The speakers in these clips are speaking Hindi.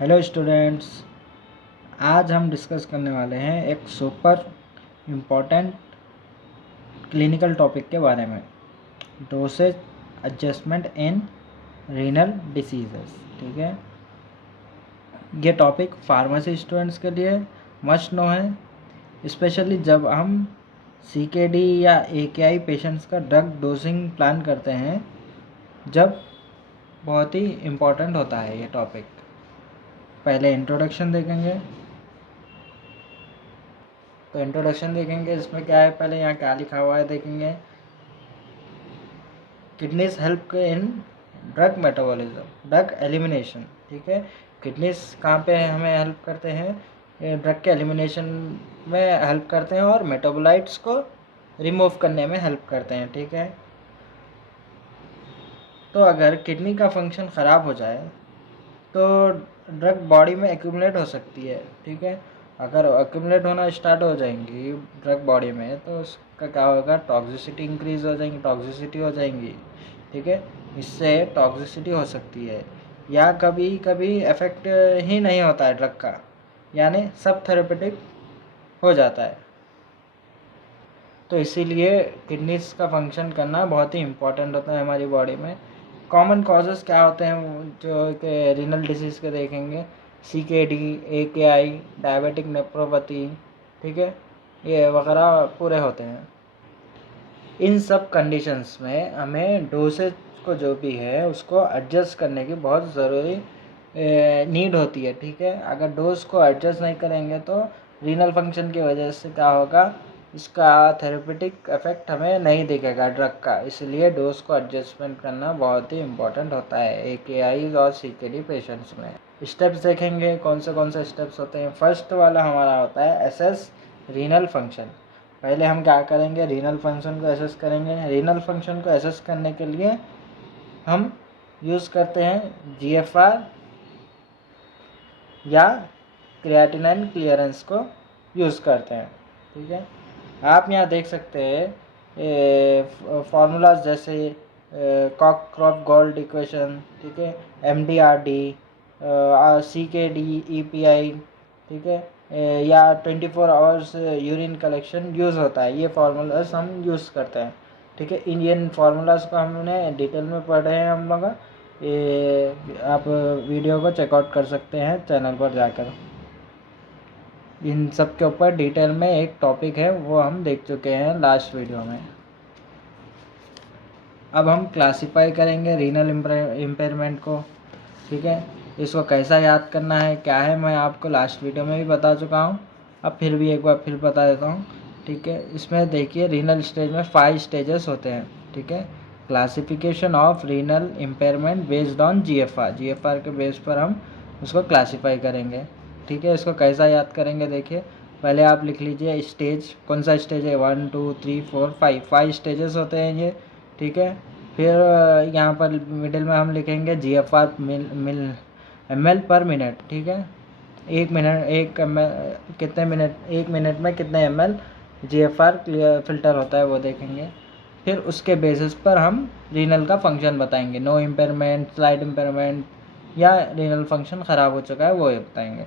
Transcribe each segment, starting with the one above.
हेलो स्टूडेंट्स, आज हम डिस्कस करने वाले हैं एक सुपर इम्पोर्टेंट क्लिनिकल टॉपिक के बारे में, dosage adjustment in renal diseases. ठीक है, ये टॉपिक फार्मेसी स्टूडेंट्स के लिए मस्ट नो है, स्पेशली जब हम CKD या AKI पेशेंट्स का ड्रग डोजिंग प्लान करते हैं, जब बहुत ही इम्पोर्टेंट होता है ये टॉपिक। पहले इंट्रोडक्शन देखेंगे, तो इंट्रोडक्शन देखेंगे, इसमें क्या है, पहले यहाँ क्या लिखा हुआ है देखेंगे। Kidneys help in drug metabolism, drug elimination. ठीक है, किडनीज कहाँ पे हमें हेल्प करते हैं, ड्रग के एलिमिनेशन में हेल्प करते हैं और मेटाबोलाइट्स को रिमूव करने में हेल्प करते हैं। ठीक है, तो अगर किडनी का फंक्शन ख़राब हो जाए तो ड्रग बॉडी में एक्यूमुलेट हो सकती है। ठीक है, अगर एक्यूमुलेट होना स्टार्ट हो जाएंगी ड्रग बॉडी में तो उसका क्या होगा, टॉक्सिसिटी इंक्रीज हो जाएंगी, टॉक्सिसिटी हो जाएंगी। ठीक है, इससे टॉक्सिसिटी हो सकती है या कभी कभी इफेक्ट ही नहीं होता है ड्रग का, यानी सब थेरेपेटिक हो जाता है। तो इसीलिए किडनीज का फंक्शन करना बहुत ही इम्पोर्टेंट होता है हमारी बॉडी में। कॉमन कॉजेज़ क्या होते हैं जो कि रीनल डिसीज़ के देखेंगे, CKD, AKI, डायबिटिक नेफ्रोपैथी। ठीक है, ये वगैरह पूरे होते हैं। इन सब कंडीशंस में हमें डोसेज को जो भी है उसको एडजस्ट करने की बहुत ज़रूरी नीड होती है। ठीक है, अगर डोज को एडजस्ट नहीं करेंगे तो रीनल फंक्शन की वजह से क्या होगा, इसका थेरेपेटिक इफेक्ट हमें नहीं दिखेगा ड्रग का। इसलिए डोज को एडजस्टमेंट करना बहुत ही इम्पोर्टेंट होता है AKI और CKD पेशेंट्स में। स्टेप्स देखेंगे, कौन से स्टेप्स होते हैं। फर्स्ट वाला हमारा होता है एसेस रीनल फंक्शन। पहले हम क्या करेंगे, रीनल फंक्शन को एसेस करेंगे। रीनल फंक्शन को एसेस करने के लिए हम यूज़ करते हैं GFR या क्रिएटिनिन क्लियरेंस को यूज़ करते हैं। ठीक है, आप यहाँ देख सकते हैं फार्मूलाज जैसे कॉकक्रॉफ गोल्ड इक्वेशन। ठीक है, MDRD, CKD, EPI। ठीक है, या 24 आवर्स यूरिन कलेक्शन यूज़ होता है। ये फार्मूलाज हम यूज़ करते हैं। ठीक है, इंडियन फार्मूलाज को हमने डिटेल में पढ़े हैं हम लोग। ये आप वीडियो को चेकआउट कर सकते हैं चैनल पर जाकर। इन सब के ऊपर डिटेल में एक टॉपिक है, वो हम देख चुके हैं लास्ट वीडियो में। अब हम क्लासिफाई करेंगे रीनल इम्पेयरमेंट को। ठीक है, इसको कैसा याद करना है क्या है, मैं आपको लास्ट वीडियो में भी बता चुका हूँ, अब फिर भी एक बार फिर बता देता हूँ। ठीक है, इसमें देखिए रीनल स्टेज में 5 स्टेजेस होते हैं। ठीक है, classification of renal impairment based on GFR के बेस पर हम उसको क्लासीफाई करेंगे। ठीक है, इसको कैसा याद करेंगे, देखिए पहले आप लिख लीजिए स्टेज, कौन सा स्टेज है, 1 2 3 4 5 स्टेजेस होते हैं ये। ठीक है, फिर यहाँ पर मिडिल में हम लिखेंगे GFR ml पर मिनट। ठीक है, 1 मिनट 1 ml कितने मिनट, 1 मिनट में कितने ml GFR फिल्टर होता है वो देखेंगे। फिर उसके बेसिस पर हम रीनल का फंक्शन बताएंगे, नो इम्पेयरमेंट, स्लाइड इम्पेयरमेंट या रीनल फंक्शन ख़राब हो चुका है वो बताएंगे।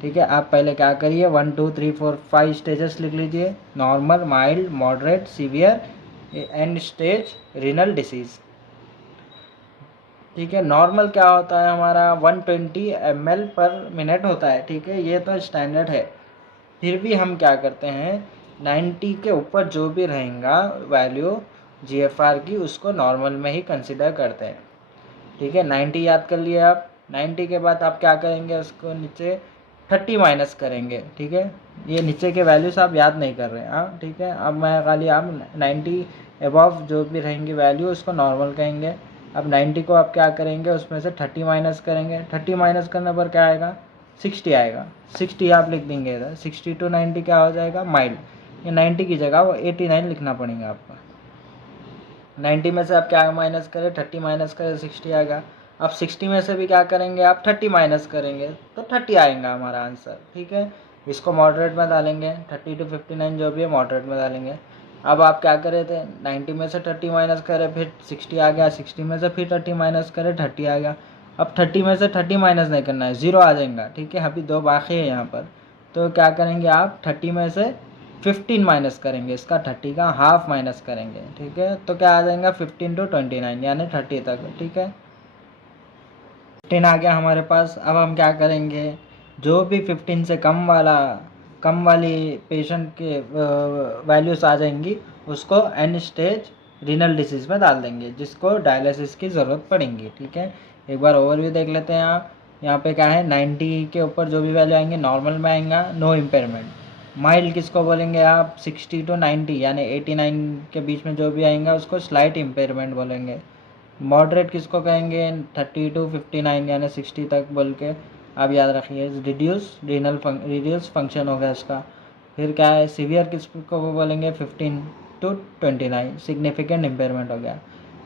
ठीक है, आप पहले क्या करिए, 1 2 3 4 5 स्टेजेस लिख लीजिए, normal, mild, moderate, severe, and stage renal disease. ठीक है, नॉर्मल क्या होता है हमारा, 120 ml पर मिनट होता है। ठीक है, ये तो स्टैंडर्ड है। फिर भी हम क्या करते हैं, 90 के ऊपर जो भी रहेगा वैल्यू GFR की, उसको नॉर्मल में ही कंसिडर करते हैं। ठीक है, 90 याद कर लिए आप। 90 के बाद आप क्या करेंगे, उसको नीचे 30 माइनस करेंगे। ठीक है, ये नीचे के वैल्यूज आप याद नहीं कर रहे हैं। हाँ ठीक है, अब मैं खाली आप 90 अबव जो भी रहेंगे वैल्यू उसको नॉर्मल कहेंगे। अब 90 को आप क्या करेंगे, उसमें से 30 माइनस करेंगे। 30 माइनस करने पर क्या आएगा, 60 आएगा। 60 आप लिख देंगे इधर, 60 to 90 क्या हो जाएगा, माइल्ड। ये 90 की जगह वो 89 लिखना पड़ेगा आपको। 90 में से आप क्या माइनस करें, 30 माइनस करें, 60 आएगा। अब 60 में से भी क्या करेंगे, आप 30 माइनस करेंगे तो 30 आएगा हमारा आंसर। ठीक है, इसको मॉडरेट में डालेंगे, 30 to 59 जो भी है मॉडरेट में डालेंगे। अब आप क्या करे थे, 90 में से 30 माइनस करें, फिर 60 आ गया, 60 में से फिर 30 माइनस करें, 30 आ गया। अब 30 में से 30 माइनस नहीं करना है, 0 आ जाएगा, ठीक है। अभी 2 बाकी है यहाँ पर, तो क्या करेंगे आप 30 में से 15 माइनस करेंगे, इसका 30 का हाफ माइनस करेंगे, ठीक है। तो क्या आ जाएगा 15 to 29 यानी 30 तक, ठीक है। 15 आ गया हमारे पास। अब हम क्या करेंगे, जो भी 15 से कम वाली पेशेंट के वैल्यूज़ आ जाएंगी उसको एंड स्टेज रीनल डिसीज़ में डाल देंगे, जिसको डायलिसिस की ज़रूरत पड़ेगी, ठीक है। एक बार ओवरव्यू देख लेते हैं आप। यहाँ पे क्या है, 90 के ऊपर जो भी वैल्यू आएंगे नॉर्मल में आएगा, नो इम्पेयरमेंट। माइल्ड किसको बोलेंगे आप, 60 to 90 यानी 89 के बीच में जो भी आएगा उसको स्लाइट इम्पेयरमेंट बोलेंगे। मॉडरेट किसको कहेंगे, 30 to 59 यानी 60 तक बोल के आप याद रखिए। रिड्यूस फंक्शन हो गया इसका। फिर क्या है, सीवियर किसको बोलेंगे, 15 to 29 सिग्निफिकेंट इम्पेयरमेंट हो गया।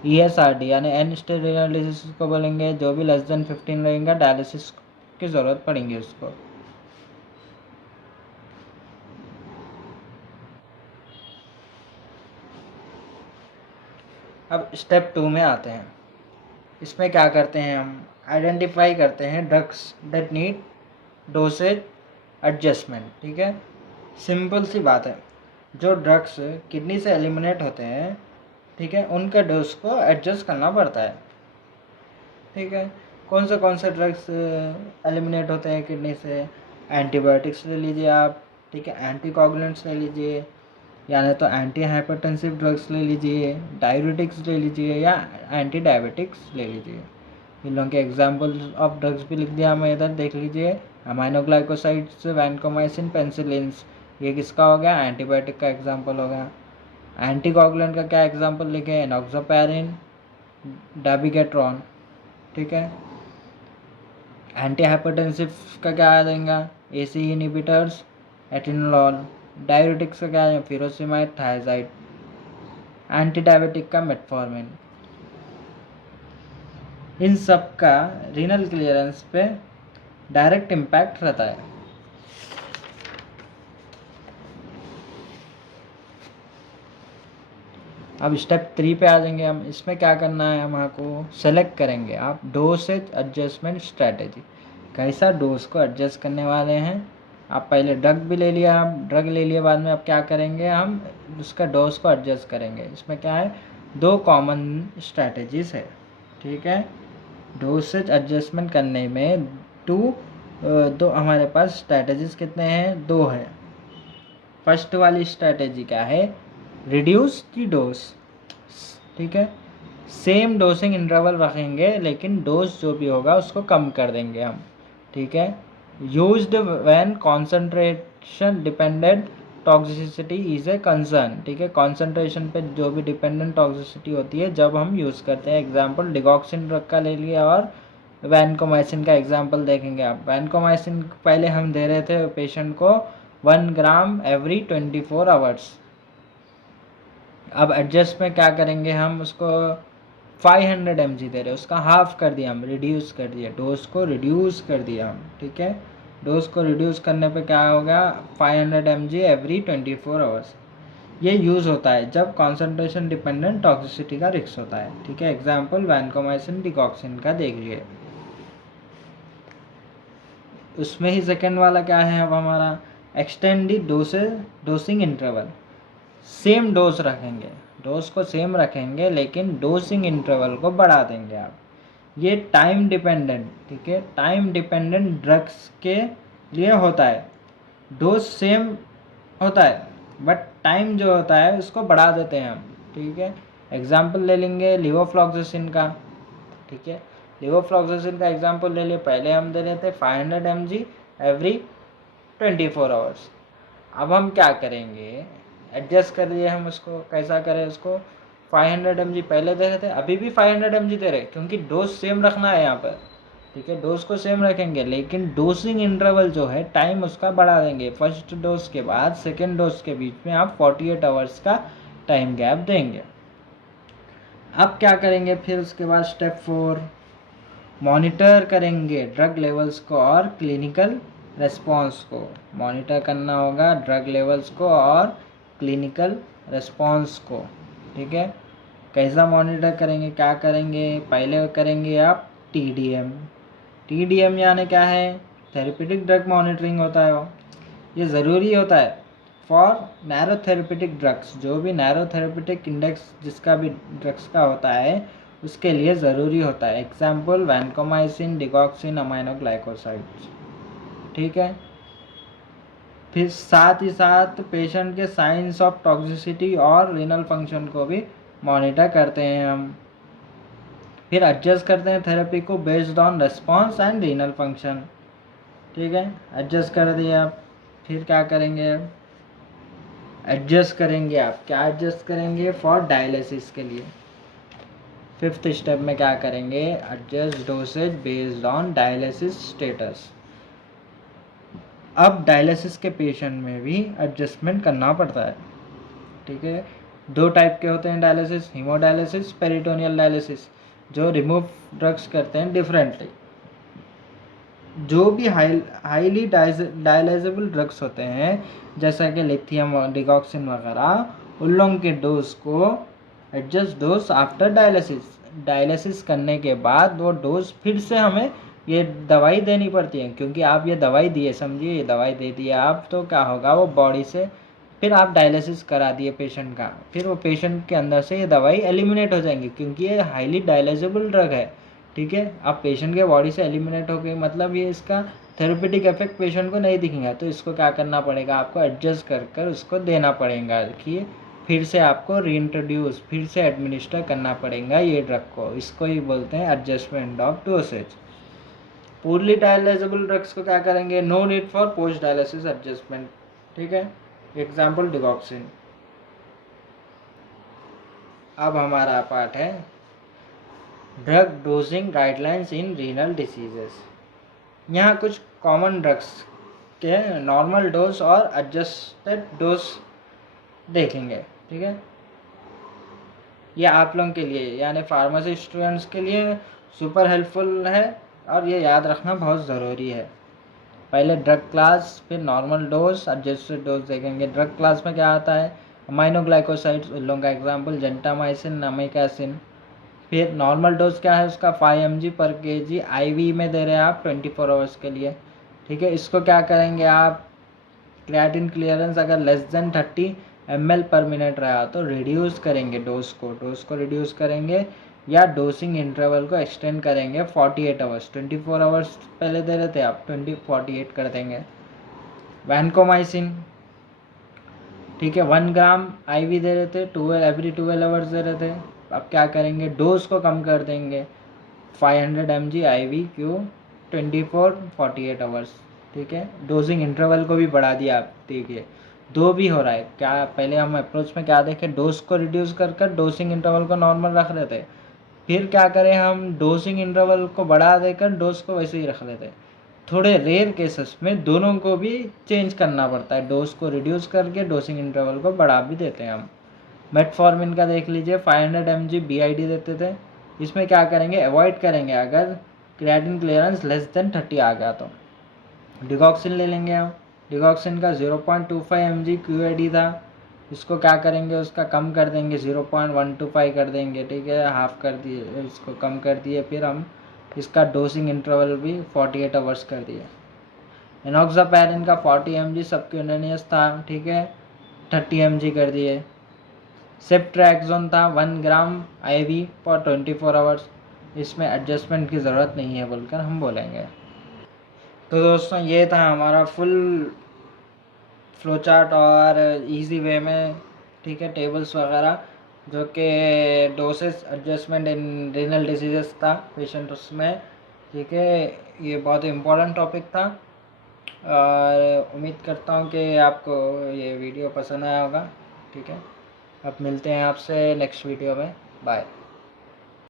ESRD यानी एंड स्टेज रीनल डिसीज को बोलेंगे, जो भी लेस देन 15 रहेगा डायलिसिस की ज़रूरत पड़ेगी उसको। अब स्टेप 2 में आते हैं। इसमें क्या करते हैं, हम आइडेंटिफाई करते हैं drugs that need dosage adjustment, ठीक है। सिंपल सी बात है, जो ड्रग्स किडनी से एलिमिनेट होते हैं, ठीक है, उनके डोज को एडजस्ट करना पड़ता है, ठीक है। कौन से ड्रग्स एलिमिनेट होते हैं किडनी से, एंटीबायोटिक्स ले लीजिए आप, ठीक है, एंटीकोगुलेंट्स ले लीजिए, यानी तो एंटी हाइपरटेंसिव ड्रग्स ले लीजिए, डायबिटिक्स ले लीजिए या एंटी डायबिटिक्स ले लीजिए। इन लोगों के एग्जाम्पल्स ऑफ ड्रग्स भी लिख दिया हमें इधर, देख लीजिए। अमाइनोग्लाइकोसाइड्स, वैनकोमाइसिन, पेंसिलिन्स, ये किसका हो गया, एंटीबायोटिक का एग्जाम्पल हो गया। एंटीकोगुलेंट का क्या एग्जाम्पल लिखे, एनॉक्सोपैरिन, डाबिगेट्रॉन, ठीक है। एंटी हाइपरटेंसिव का क्या आ जाएगा, ACE इनहिबिटर्स, एटिनोलॉल। डायबिटिक्स का क्या है, फिरोसिमाइड, थायजाइड। एंटी डायबिटिक का मेटफॉर्मिन। इन सब का रीनल क्लियरेंस पे डायरेक्ट इम्पैक्ट रहता है। अब स्टेप 3 पे आ जाएंगे हम। इसमें क्या करना है, हमको सेलेक्ट करेंगे आप डोसेज एडजस्टमेंट स्ट्रैटेजी, कैसा डोज को एडजस्ट करने वाले हैं। आप पहले ड्रग भी ले लिया, आप ड्रग ले लिया, बाद में आप क्या करेंगे, हम उसका डोज को एडजस्ट करेंगे। इसमें क्या है, 2 कॉमन स्ट्रैटेजीज है, ठीक है। डोसेज एडजस्टमेंट करने में दो हमारे पास स्ट्रैटेजीज कितने हैं, 2 है। फर्स्ट वाली स्ट्रैटेजी क्या है, रिड्यूस दी डोज, ठीक है। सेम डोसिंग इंटरवल रखेंगे लेकिन डोज जो भी होगा उसको कम कर देंगे हम, ठीक है। Used when concentration dependent toxicity is a concern, ठीक है। कॉन्सेंट्रेशन पे जो भी डिपेंडेंट टॉक्सिसिटी होती है जब हम यूज़ करते हैं। एग्जांपल डिगॉक्सिन ड्रग का ले लिया और वैनकोमाइसिन का एग्जांपल देखेंगे आप। वैनकोमाइसिन पहले हम दे रहे थे पेशेंट को 1 ग्राम एवरी 24 आवर्स। अब एडजस्ट में क्या करेंगे, हम उसको 500 mg दे रहे, उसका हाफ कर दिया हम, रिड्यूस कर दिया, डोज को रिड्यूस कर दिया हम, ठीक है। डोज को रिड्यूस करने पे क्या हो गया, 500 mg एवरी 24 आवर्स। ये यूज़ होता है जब कॉन्सेंट्रेशन डिपेंडेंट टॉक्सिसिटी का रिस्क होता है, ठीक है। एग्जाम्पल वैनकोमाइसिन डिगॉक्सिन का देख लिए। उसमें ही सेकेंड वाला क्या है, अब हमारा एक्सटेंड दी डोसिंग इंटरवल। सेम डोज रखेंगे, डोज को सेम रखेंगे लेकिन डोसिंग इंटरवल को बढ़ा देंगे आप। ये टाइम डिपेंडेंट, ठीक है, टाइम डिपेंडेंट ड्रग्स के लिए होता है। डोज सेम होता है बट टाइम जो होता है उसको बढ़ा देते हैं हम, ठीक है। एग्जाम्पल ले लेंगे लिवोफ्लॉक्सासिन का, ठीक है। लिवोफ्लॉक्सासिन का एग्जाम्पल ले लिए, पहले हम दे रहे थे 500 mg एवरी 24 आवर्स। अब हम क्या करेंगे, एडजस्ट कर लिए हम उसको, कैसा करें उसको, 500 mg पहले दे रहे थे, अभी भी 500 mg दे रहे, क्योंकि डोज सेम रखना है यहाँ पर, ठीक है। डोज को सेम रखेंगे लेकिन डोसिंग इंटरवल जो है टाइम उसका बढ़ा देंगे। फर्स्ट डोज के बाद सेकेंड डोज के बीच में आप 48 आवर्स का टाइम गैप देंगे। अब क्या करेंगे, फिर उसके बाद स्टेप 4 मॉनिटर करेंगे ड्रग लेवल्स को और क्लिनिकल रेस्पॉन्स को। मॉनिटर करना होगा ड्रग लेवल्स को और क्लिनिकल रेस्पॉन्स को, ठीक है। कैसा मॉनिटर करेंगे, क्या करेंगे, पहले करेंगे आप TDM। TDM यानी क्या है? थेरेपेटिक ड्रग मॉनिटरिंग होता है वो। ये ज़रूरी होता है फॉर नैरो थेरेपेटिक ड्रग्स। जो भी नैरो थेरेपेटिक इंडेक्स जिसका भी ड्रग्स का होता है उसके लिए ज़रूरी होता है। Example vancomycin, digoxin, aminoglycosides. ठीक है। फिर साथ ही साथ पेशेंट के साइंस ऑफ टॉक्सिसिटी और रीनल फंक्शन को भी मॉनिटर करते हैं हम। फिर एडजस्ट करते हैं थेरेपी को based on response and renal function. ठीक है, एडजस्ट कर दिए आप। फिर क्या करेंगे? एडजस्ट करेंगे आप। क्या एडजस्ट करेंगे? फॉर डायलिसिस के लिए 5th स्टेप में क्या करेंगे? Adjust dosage based on dialysis status. अब डायलिसिस के पेशेंट में भी एडजस्टमेंट करना पड़ता है। ठीक है, 2 टाइप के होते हैं डायलिसिस, हीमोडायलिसिस, पेरिटोनियल डायलिसिस, जो रिमूव ड्रग्स करते हैं डिफरेंटली। जो भी हाईली डायलाइजेबल ड्रग्स होते हैं जैसा कि लिथियम, डिगॉक्सिन वगैरह, उन लोगों के डोज को adjust dose after dialysis. Dialysis करने के बाद वो डोज फिर से हमें ये दवाई देनी पड़ती है, क्योंकि आप ये दवाई दिए, समझिए ये दवाई दे दिए आप, तो क्या होगा वो बॉडी से, फिर आप डायलिसिस करा दिए पेशेंट का, फिर वो पेशेंट के अंदर से ये दवाई एलिमिनेट हो जाएंगी, क्योंकि ये हाईली डायलाइजेबल ड्रग है। ठीक है, अब पेशेंट के बॉडी से एलिमिनेट हो गई, मतलब ये इसका थेरेपेटिक इफेक्ट पेशेंट को नहीं दिखेगा, तो इसको क्या करना पड़ेगा? आपको एडजस्ट कर कर उसको देना पड़ेगा कि फिर से आपको रीइंट्रोड्यूस, फिर से एडमिनिस्टर करना पड़ेगा ये ड्रग को। इसको ही बोलते हैं adjustment of dosage. Purely dialysable drugs को क्या करेंगे? No need for post dialysis adjustment. ठीक है, एग्जाम्पल डिगॉक्सिन। अब हमारा पार्ट है drug dosing guidelines in renal diseases. यहाँ कुछ कॉमन ड्रग्स के नॉर्मल डोज और एडजस्टेड डोज देखेंगे। ठीक है, ये आप लोगों के लिए यानी फार्मेसी स्टूडेंट्स के लिए सुपर हेल्पफुल है और ये याद रखना बहुत ज़रूरी है। पहले ड्रग क्लास, फिर नॉर्मल डोज, एडजस्टेड डोज देखेंगे। ड्रग क्लास में क्या आता है? अमाइनोग्लाइकोसाइड्स, उन लोगों का एग्जाम्पल जेंटामाइसिन, नामिकासिन। फिर नॉर्मल डोज क्या है उसका? 5 mg पर kg IV में दे रहे हैं आप 24 आवर्स के लिए। ठीक है, इसको क्या करेंगे आप? क्रिएटिन क्लियरेंस अगर लेस देन 30 ml पर मिनट रहा तो रिड्यूस करेंगे डोज को रिड्यूस करेंगे, या डोसिंग इंटरवल को एक्सटेंड करेंगे 48 आवर्स। 24 आवर्स पहले दे रहे थे आप, 48 कर देंगे। वैनकोमाइसिन, ठीक है, 1 ग्राम IV दे रहे थे, 12 एवरी 12 आवर्स दे रहे थे। अब क्या करेंगे? डोज को कम कर देंगे, 500 mg IV क्यू 48 आवर्स। ठीक है, डोजिंग इंटरवल को भी बढ़ा दिया आप। देखिए 2 भी हो रहा है। क्या पहले हम अप्रोच में क्या देखें? डोज को रिड्यूस कर कर डोजिंग इंटरवल को नॉर्मल रख रहे थे, फिर क्या करें हम? डोजिंग इंटरवल को बढ़ा देकर डोज को वैसे ही रख लेते। थोड़े रेयर केसेस में दोनों को भी चेंज करना पड़ता है, डोज को रिड्यूस करके डोजिंग इंटरवल को बढ़ा भी देते हैं हम। मेटफॉर्मिन का देख लीजिए, 500 mg BID देते थे। इसमें क्या करेंगे? अवॉइड करेंगे अगर क्रिएटिन क्लियरेंस लेस देन 30 आ गया तो। डिगॉक्सिन ले लेंगे हम, डिगॉक्सिन का 0.25 mg QID था, इसको क्या करेंगे? उसका कम कर देंगे, 0.125 कर देंगे। ठीक है, हाफ कर दिए, इसको कम कर दिए। फिर हम इसका डोसिंग इंटरवल भी 48 आवर्स कर दिए। एनॉक्सापैरिन का 40 mg सबक्यूटेनियस था, ठीक है, 30 mg कर दिए। सेफ्ट्रैक्सोन था 1 ग्राम IV फॉर 24 आवर्स। इसमें एडजस्टमेंट की ज़रूरत नहीं है बोलकर हम बोलेंगे। तो दोस्तों ये था हमारा फुल फ्लो चार्ट और इजी वे में, ठीक है, टेबल्स वगैरह, जो कि doses adjustment in renal diseases था पेशेंट उसमें। ठीक है, ये बहुत इम्पोर्टेंट टॉपिक था और उम्मीद करता हूँ कि आपको ये वीडियो पसंद आया होगा। ठीक है, अब मिलते हैं आपसे नेक्स्ट वीडियो में। बाय।